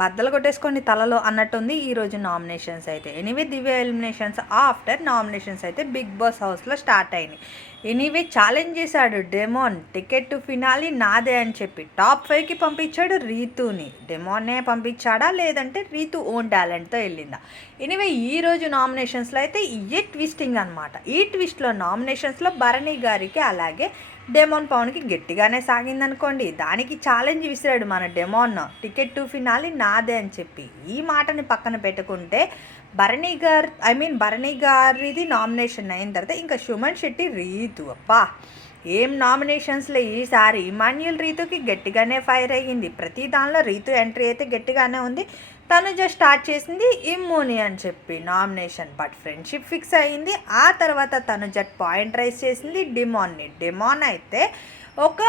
బద్దలు కొట్టేసుకోండి తలలో అన్నట్టుంది ఈరోజు నామినేషన్స్ అయితే. ఎనీవే దివ్య ఎలిమినేషన్స్ ఆఫ్టర్ నామినేషన్స్ అయితే బిగ్ బాస్ హౌస్లో స్టార్ట్ అయినాయి. ఎనీవే ఛాలెంజ్ చేశాడు డెమోన్, టికెట్ టు ఫినాలి నాదే అని చెప్పి టాప్ 5కి పంపించాడు రీతుని. డెమోన్నే పంపించాడా లేదంటే రీతు ఓన్ టాలెంట్తో వెళ్ళిందా? ఎనీవే ఈరోజు నామినేషన్స్లో అయితే ఇయే ట్విస్టింగ్ అనమాట. ఈ ట్విస్ట్లో నామినేషన్స్లో భరణి గారికి అలాగే డెమోన్ పవన్కి గట్టిగానే సాగిందనుకోండి. దానికి ఛాలెంజ్ విసిరాడు మన డెమోన్, టికెట్ టు ఫినాలి నాదే అని చెప్పి. ఈ మాటని పక్కన పెట్టుకుంటే భరణి గారిది నామినేషన్ అయిన తర్వాత ఇంకా సుమన్ శెట్టి రీతు, అబ్బా ఏం నామినేషన్స్లో ఈసారి ఇమాన్యుల్ రీతుకి గట్టిగానే ఫైర్ అయ్యింది. ప్రతి దానిలో రీతు ఎంట్రీ అయితే గట్టిగానే ఉంది. తనుజ స్టార్ట్ చేసింది ఇమ్ముని అని చెప్పి నామినేషన్, బట్ ఫ్రెండ్షిప్ ఫిక్స్ అయ్యింది. ఆ తర్వాత తనుజ పాయింట్ రైస్ చేసింది డిమాన్ని. డిమాన్ అయితే ఒక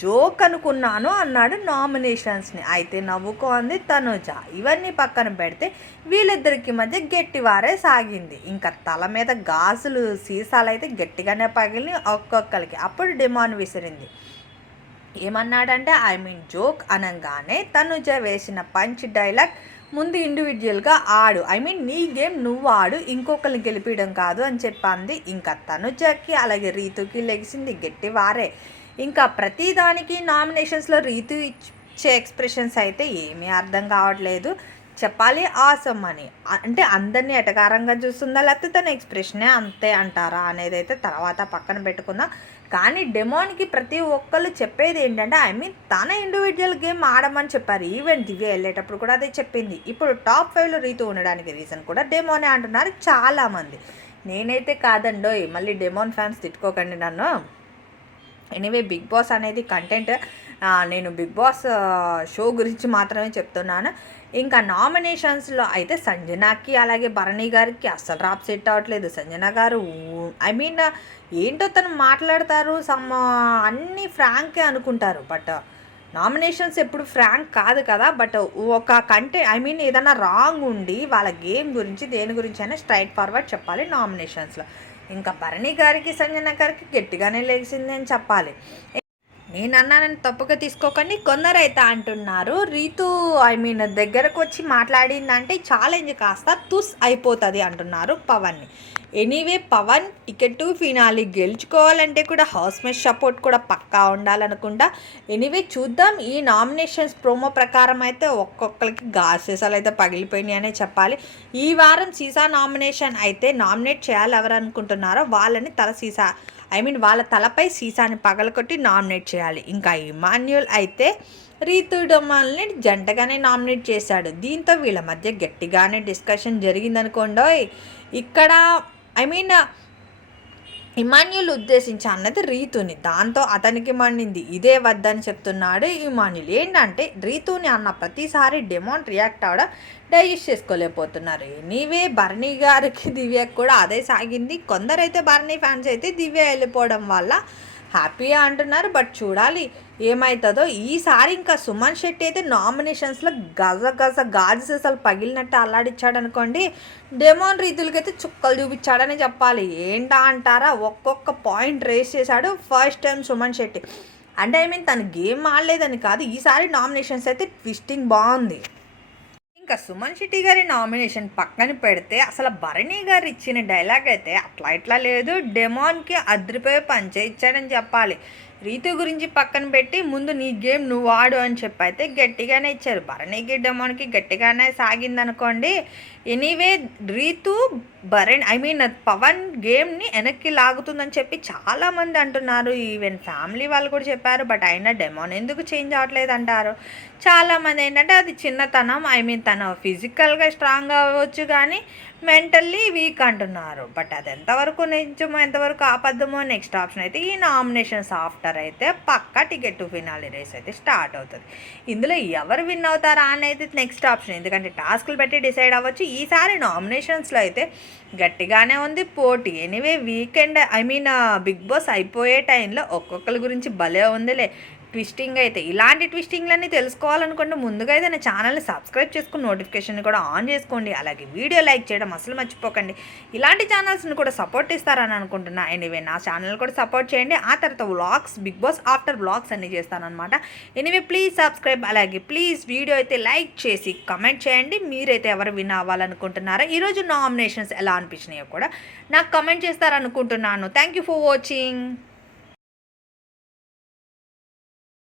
జోక్ అనుకున్నాను అన్నాడు నామినేషన్స్ని. అయితే నవ్వుకోంది తనుజ. ఇవన్నీ పక్కన పెడితే వీళ్ళిద్దరికి మధ్య గట్టివారే సాగింది. ఇంకా తల మీద గాజులు సీసాలు అయితే గట్టిగానే పగిలి ఒక్కొక్కరికి. అప్పుడు డిమాన్ విసిరింది. ఏమన్నాడంటే జోక్ అనగానే తనుజ వేసిన పంచ్ డైలాగ్, ముందు ఇండివిజువల్గా ఆడు, నీ గేమ్ నువ్వు ఆడు, ఇంకొకరిని గెలిపించడం కాదు అని చెప్పింది. ఇంకా తనుజకి అలాగే రీతుకి లెగిసింది గట్టి వారే. ఇంకా ప్రతిదానికి నామినేషన్స్లో రీతు ఇచ్చే ఎక్స్ప్రెషన్స్ అయితే ఏమీ అర్థం కావట్లేదు. చెప్పాలి ఆసమ్ అని, అంటే అందరినీ ఎటకారంగా చూస్తుందా లేకపోతే తన ఎక్స్ప్రెషనే అంతే అంటారా అనేది అయితే తర్వాత పక్కన పెట్టుకుందాం. కానీ డెమోన్కి ప్రతి ఒక్కళ్ళు చెప్పేది ఏంటంటే తన ఇండివిజువల్ గేమ్ ఆడమని చెప్పారు. ఈవెన్ దివ్య వెళ్ళేటప్పుడు కూడా అదే చెప్పింది. ఇప్పుడు టాప్ 5లో రీతు ఉండడానికి రీజన్ కూడా డెమోనే అంటున్నారు చాలామంది. నేనైతే కాదండో, మళ్ళీ డెమోన్ ఫ్యాన్స్ తిట్టుకోకండి నన్ను. ఎనీవే బిగ్ బాస్ అనేది కంటెంట్, నేను బిగ్ బాస్ షో గురించి మాత్రమే చెప్తున్నాను. ఇంకా నామినేషన్స్లో అయితే సంజనాకి అలాగే భరణి గారికి అస్సలు రాప్ సెట్ అవ్వట్లేదు. సంజన గారు ఏంటో తను మాట్లాడతారు, అన్నీ ఫ్రాంకే అనుకుంటారు, బట్ నామినేషన్స్ ఎప్పుడు ఫ్రాంక్ కాదు కదా. బట్ ఒక ఏదైనా రాంగ్ ఉండి వాళ్ళ గేమ్ గురించి దేని గురించి అయినా స్ట్రైట్ ఫార్వర్డ్ చెప్పాలి నామినేషన్స్లో. ఇంకా భరణి గారికి సంజన గారికి గట్టిగానే లేచింది అని చెప్పాలి. నేను అన్నానని తప్పుగా తీసుకోకండి. కొందరైతే అంటున్నారు రీతు దగ్గరకు వచ్చి మాట్లాడిందంటే ఛాలెంజ్ కాస్త తుస్ అయిపోతుంది అంటున్నారు పవన్ని. Anyway Pawan ticket to finale గెలుచుకోవాలంటే కూడా హౌస్ మేట్ సపోర్ట్ కూడా పక్కా ఉండాలనుకుంటా. ఎనీవే చూద్దాం. ఈ నామినేషన్స్ ప్రోమో ప్రకారం అయితే ఒక్కొక్కరికి సీసాలు అయితే పగిలిపోయినాయి అనే చెప్పాలి. ఈ వారం సీసా నామినేషన్ అయితే నామినేట్ చేయాలి ఎవరు అనుకుంటున్నారో వాళ్ళని వాళ్ళ తలపై సీసాని పగలకొట్టి నామినేట్ చేయాలి. ఇంకా ఇమాన్యుల్ అయితే రీతు డొమాల్ని జంటగానే నామినేట్ చేశాడు. దీంతో వీళ్ళ మధ్య గట్టిగానే డిస్కషన్ జరిగిందనుకోండి. ఇక్కడ ఇమాన్యుల్ ఉద్దేశించి అన్నది రీతుని, దాంతో అతనికి మండింది. ఇదే వద్దని చెప్తున్నాడు ఇమాన్యుల్. ఏంటంటే రీతుని అన్న ప్రతిసారి డెమోన్ రియాక్ట్ అవడం డైజెస్ట్ చేసుకోలేకపోతున్నారు. ఎనీవే భరణి గారికి దివ్యకు కూడా అదే సాగింది. కొందరైతే భరణి ఫ్యాన్స్ అయితే దివ్య వెళ్ళిపోవడం వల్ల హ్యాపీగా అంటున్నారు. బట్ చూడాలి ఏమవుతుందో. ఈసారి ఇంకా సుమన్ శెట్టి అయితే నామినేషన్స్లో గాజు సీసాలు పగిలినట్టు అల్లాడిచ్చాడు అనుకోండి. డెమోన్ రీతులకైతే చుక్కలు చూపించాడని చెప్పాలి. ఏంటా అంటారా, ఒక్కొక్క పాయింట్ రేస్ చేశాడు ఫస్ట్ టైం సుమన్ శెట్టి. అంటే తను గేమ్ ఆడలేదని కాదు, ఈసారి నామినేషన్స్ అయితే ట్విస్టింగ్ బాగుంది. ఇంకా సుమన్ శెట్టి గారి నామినేషన్ పక్కన పెడితే అసలు భరణి గారు ఇచ్చిన డైలాగ్ అయితే అట్లా ఇట్లా లేదు. డెమోన్కి అదిరిపోయే పంచే ఇచ్చాడని చెప్పాలి. రీతు గురించి పక్కన పెట్టి ముందు నీ గేమ్ నువ్వు ఆడు అని చెప్పి అయితే గట్టిగానే ఇచ్చారు. భరణికి డెమోన్కి గట్టిగానే సాగిందనుకోండి. ఎనీవే రీతు పవన్ గేమ్ని వెనక్కి లాగుతుందని చెప్పి చాలామంది అంటున్నారు. ఈవెన్ ఫ్యామిలీ వాళ్ళు కూడా చెప్పారు. బట్ అయినా డెమోన్ ఎందుకు చేంజ్ అవ్వట్లేదు అంటారు. చాలామంది ఏంటంటే అది చిన్నతనం, తన ఫిజికల్గా స్ట్రాంగ్ అవ్వచ్చు కానీ మెంటల్లీ వీక్ అంటున్నారు. బట్ అది ఎంతవరకు నిజమో ఎంతవరకు ఆపద్దమో నెక్స్ట్ ఆప్షన్ అయితే ఈ నామినేషన్స్ ఆఫ్టర్ అయితే పక్కా టికెట్ టు ఫినాలి రేస్ అయితే స్టార్ట్ అవుతుంది. ఇందులో ఎవరు విన్ అవుతారా అనేది నెక్స్ట్ ఆప్షన్, ఎందుకంటే టాస్క్లు పెట్టి డిసైడ్ అవ్వచ్చు. ఈసారి నామినేషన్స్లో అయితే గట్టిగానే ఉంది పోటీ. ఎనీవే వీకెండ్ బిగ్ బాస్ అయిపోయే టైంలో ఒక్కొక్కరి గురించి భలే ఉందిలే. ట్విస్టింగ్ అయితే. ఇలాంటి ట్విస్టింగ్‌లన్నీ తెలుసుకోవాలనుకుంటే ముందుగా అయితే నా ఛానల్‌ని సబ్స్క్రైబ్ చేసుకొని నోటిఫికేషన్‌ని కూడా ఆన్ చేసుకోండి. అలాగే వీడియో లైక్ చేయడం అసలు మర్చిపోకండి. ఇలాంటి ఛానల్స్‌ని కూడా సపోర్ట్ ఇస్తారని అనుకుంటున్నా. ఎనీవే నా ఛానల్ కూడా సపోర్ట్ చేయండి. ఆ తర్వాత vlogs, Bigg Boss after vlogs అన్నీ చేస్తానన్నమాట. Anyway please subscribe. అలాగే ప్లీజ్ వీడియో అయితే లైక్ చేసి కమెంట్ చేయండి. మీరైతే ఎవరు విన్ అవ్వాలనుకుంటున్నారో, ఈరోజు నామినేషన్స్ ఎలా అనిపించినాయో కూడా నాకు కమెంట్ చేస్తారనుకుంటున్నాను. Thank you for watching.